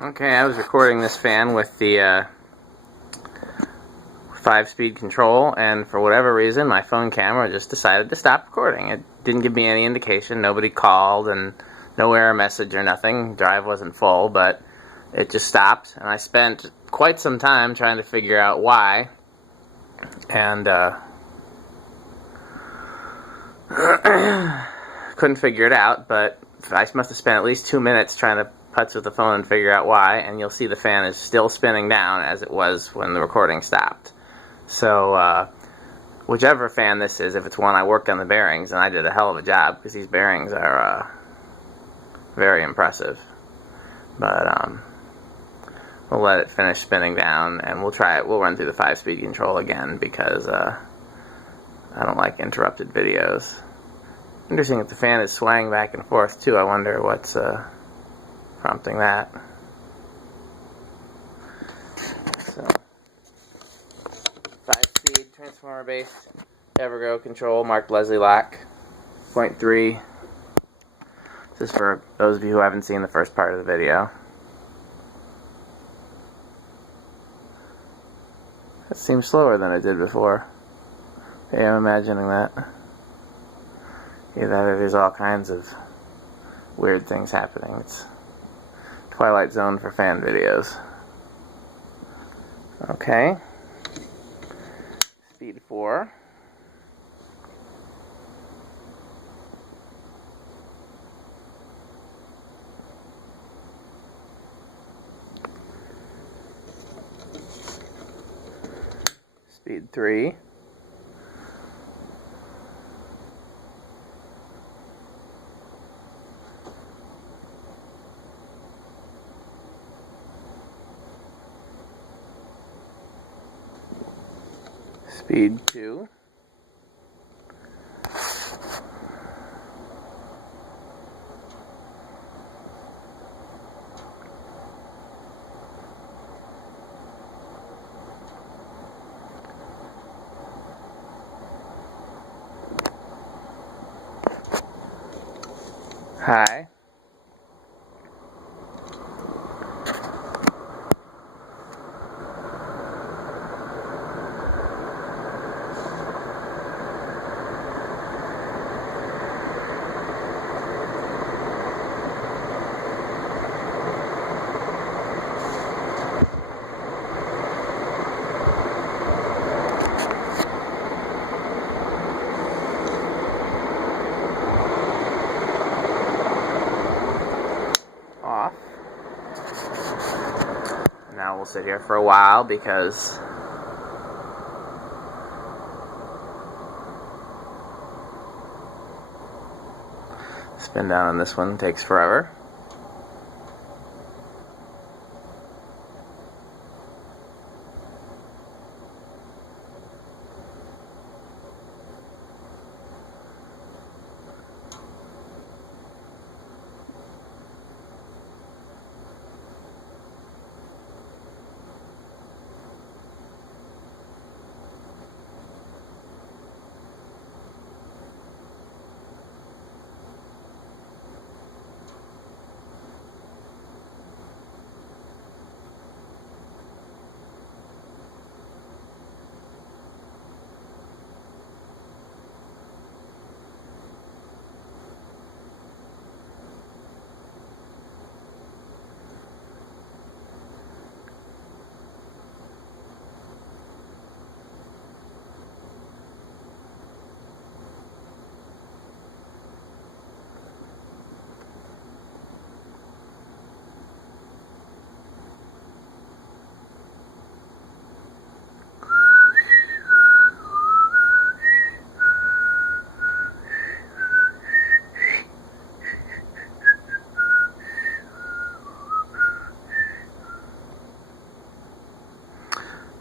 Okay, I was recording this fan with the 5-speed control, and for whatever reason my phone camera just decided to stop recording. It didn't give me any indication, nobody called, and no error message or nothing. Drive wasn't full, but it just stopped, and I spent quite some time trying to figure out why, and couldn't figure it out, but I must have spent at least 2 minutes trying to putz with the phone and figure out why, and you'll see the fan is still spinning down as it was when the recording stopped. So whichever fan this is, if it's one I worked on the bearings, and I did a hell of a job because these bearings are very impressive. But we'll let it finish spinning down, and we'll try it. We'll run through the 5-speed control again because I don't like interrupted videos. Interesting if the fan is swaying back and forth too. I wonder what's prompting that. So, 5-speed transformer based Evergo control, marked Leslie lock, 0.3. This is for those of you who haven't seen the first part of the video. That seems slower than it did before. Yeah, I'm imagining that. Either there's all kinds of weird things happening. It's Twilight Zone for fan videos. Okay. Speed 4. Speed 3. Speed 2. High. Off. Now we'll sit here for a while because spin down on this one takes forever.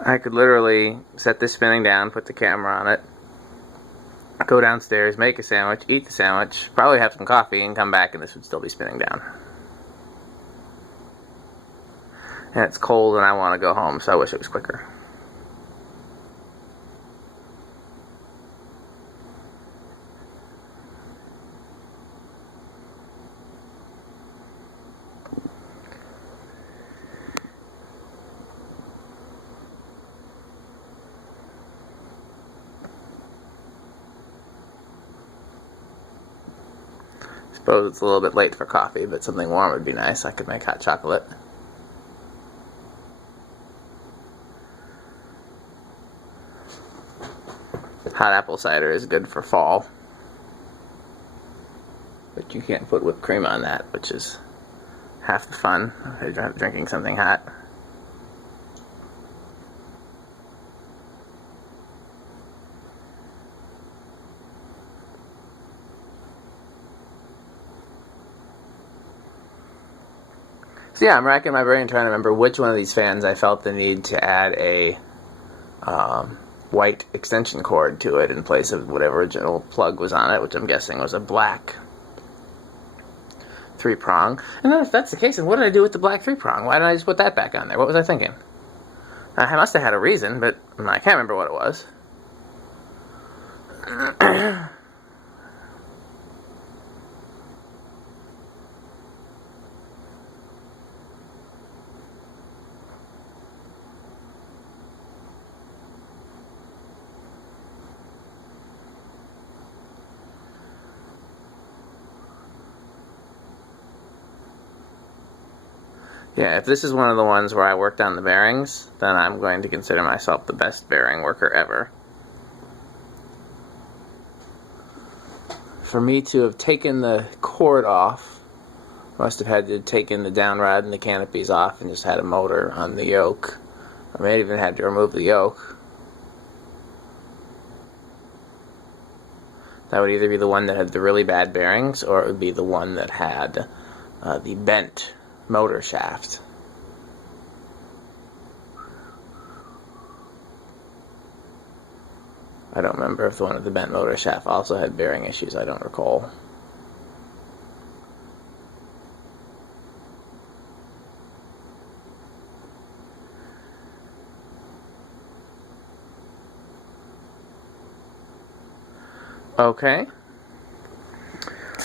I could literally set this spinning down, put the camera on it, go downstairs, make a sandwich, eat the sandwich, probably have some coffee, and come back and this would still be spinning down. And it's cold and I want to go home, so I wish it was quicker. Suppose it's a little bit late for coffee, but something warm would be nice. I could make hot chocolate. Hot apple cider is good for fall. But you can't put whipped cream on that, which is half the fun of drinking something hot. So yeah, I'm racking my brain trying to remember which one of these fans I felt the need to add a white extension cord to it in place of whatever original plug was on it, which I'm guessing was a black 3-prong. And then if that's the case, then what did I do with the black 3-prong? Why didn't I just put that back on there? What was I thinking? I must have had a reason, but I can't remember what it was. Yeah, if this is one of the ones where I worked on the bearings, then I'm going to consider myself the best bearing worker ever. For me to have taken the cord off, I must have had to have taken the down rod and the canopies off and just had a motor on the yoke. I may have even had to remove the yoke. That would either be the one that had the really bad bearings, or it would be the one that had the bent motor shaft. I don't remember if the one with the bent motor shaft also had bearing issues. I don't recall. Okay.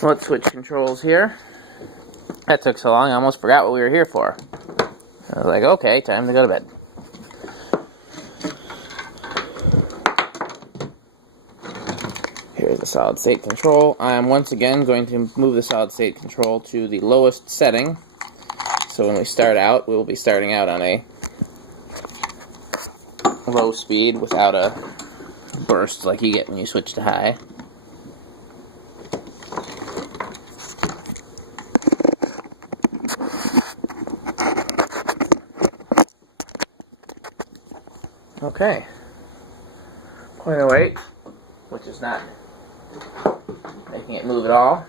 Let's switch controls here. That took so long, I almost forgot what we were here for. I was like, okay, time to go to bed. Here's the solid state control. I am once again going to move the solid state control to the lowest setting. So when we start out, we will be starting out on a low speed without a burst like you get when you switch to high. Okay, 0.08, which is not making it move at all.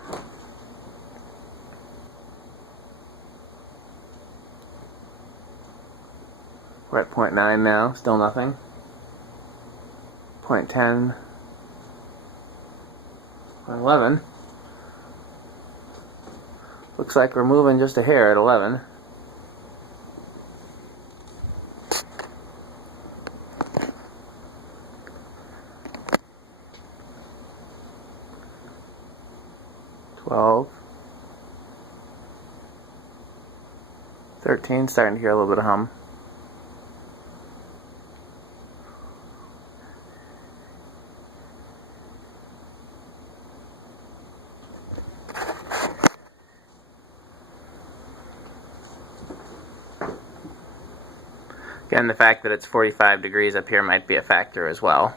We're at 0.9 now, still nothing. 0.10, 0.11. Looks like we're moving just a hair at 11. Starting to hear a little bit of hum. Again, the fact that it's 45 degrees up here might be a factor as well.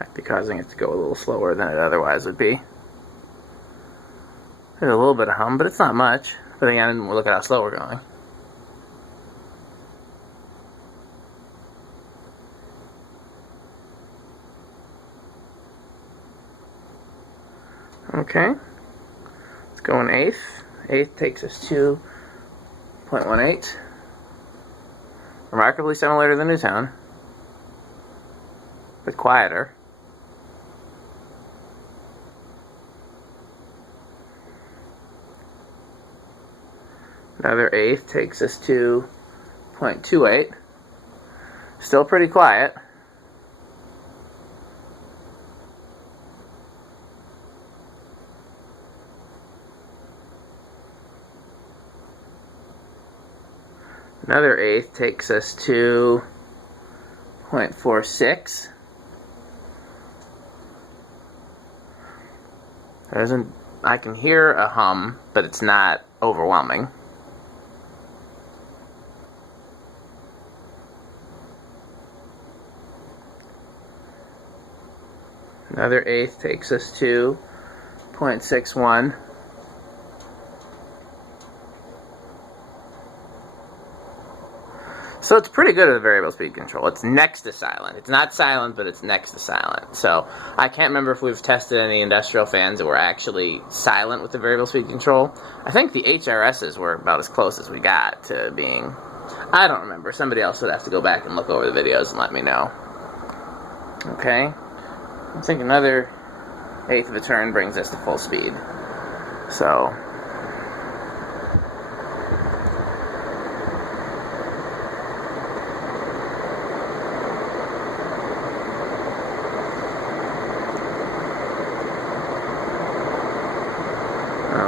Might be causing it to go a little slower than it otherwise would be. There's a little bit of hum, but it's not much. But again, look at how slow we're going. Okay. Let's go in eighth. Eighth takes us to 0.18. Remarkably similar to the Newtown, but quieter. Another eighth takes us to 0.28. Still pretty quiet. Another eighth takes us to 0.46. There isn't. I can hear a hum, but it's not overwhelming. Another eighth takes us to 0.61. So it's pretty good at the variable speed control. It's next to silent. It's not silent, but it's next to silent. So I can't remember if we've tested any industrial fans that were actually silent with the variable speed control. I think the HRSs were about as close as we got to being... I don't remember. Somebody else would have to go back and look over the videos and let me know. Okay. I think another eighth of a turn brings us to full speed. So,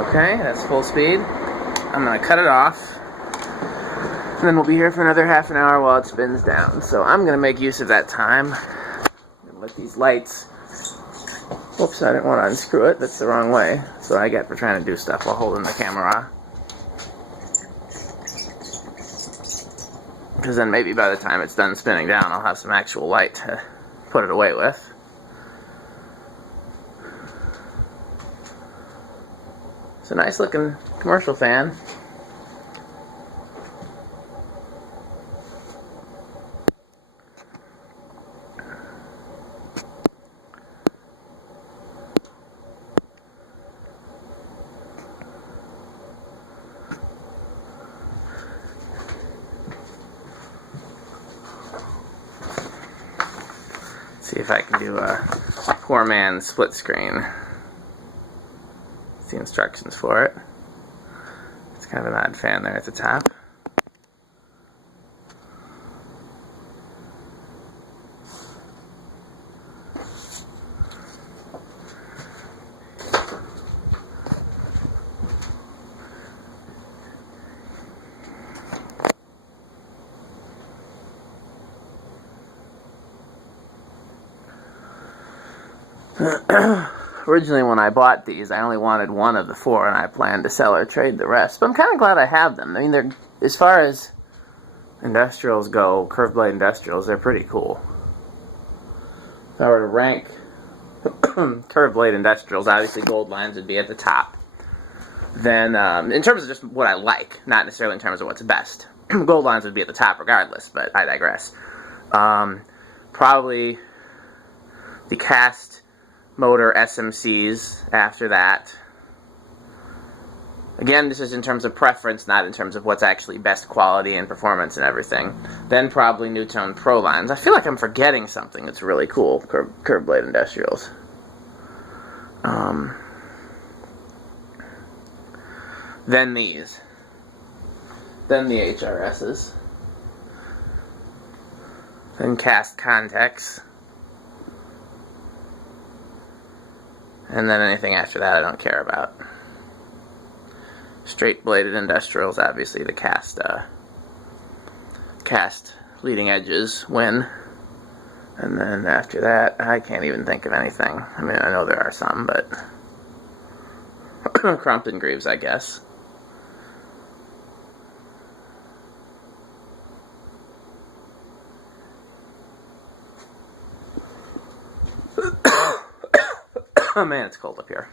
okay, that's full speed. I'm going to cut it off. And then we'll be here for another half an hour while it spins down. So I'm going to make use of that time. And let these lights... Whoops, I didn't want to unscrew it. That's the wrong way. That's what I get for trying to do stuff while holding the camera. Because then maybe by the time it's done spinning down, I'll have some actual light to put it away with. It's a nice looking commercial fan. See if I can do a poor man's split screen. It's the instructions for it. It's kind of an odd fan there at the top. Originally when I bought these, I only wanted one of the four, and I planned to sell or trade the rest. But I'm kind of glad I have them. I mean, they're, as far as industrials go, curved blade industrials, they're pretty cool. If I were to rank curved blade industrials, obviously gold lines would be at the top. Then, in terms of just what I like, not necessarily in terms of what's best, gold lines would be at the top regardless, but I digress. Probably the cast motor SMCs after that. Again, this is in terms of preference, not in terms of what's actually best quality and performance and everything. Then probably Newtone Pro lines. I feel like I'm forgetting something that's really cool, curved blade industrials. Then these. Then the HRSs. Then cast Contex. And then anything after that I don't care about. Straight bladed industrials, obviously the cast leading edges win. And then after that, I can't even think of anything. I mean, I know there are some, but Crompton Greaves, I guess. Oh man, it's cold up here.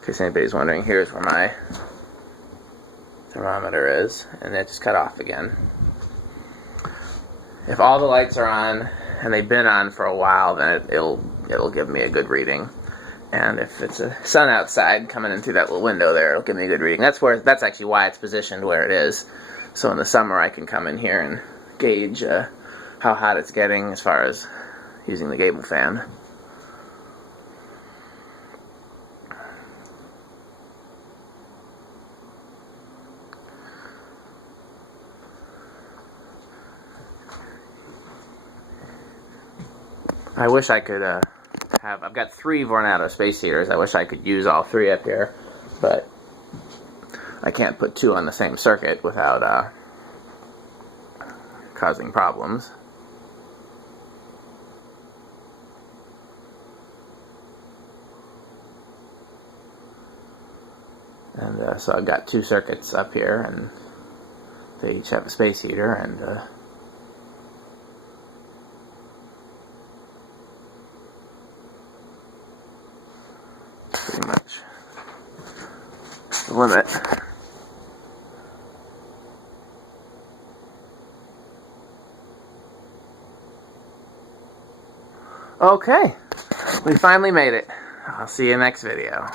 In case anybody's wondering, here's where my thermometer is, and it just cut off again. If all the lights are on, and they've been on for a while, then it'll give me a good reading. And if it's a sun outside coming in through that little window there, it'll give me a good reading. That's actually why it's positioned where it is. So in the summer I can come in here and gauge how hot it's getting as far as using the gable fan. I wish I could I've got 3 Vornado space heaters. I wish I could use all 3 up here, but I can't put two on the same circuit without causing problems. And so I've got two circuits up here, and they each have a space heater, and pretty much the limit. Okay, we finally made it. I'll see you next video.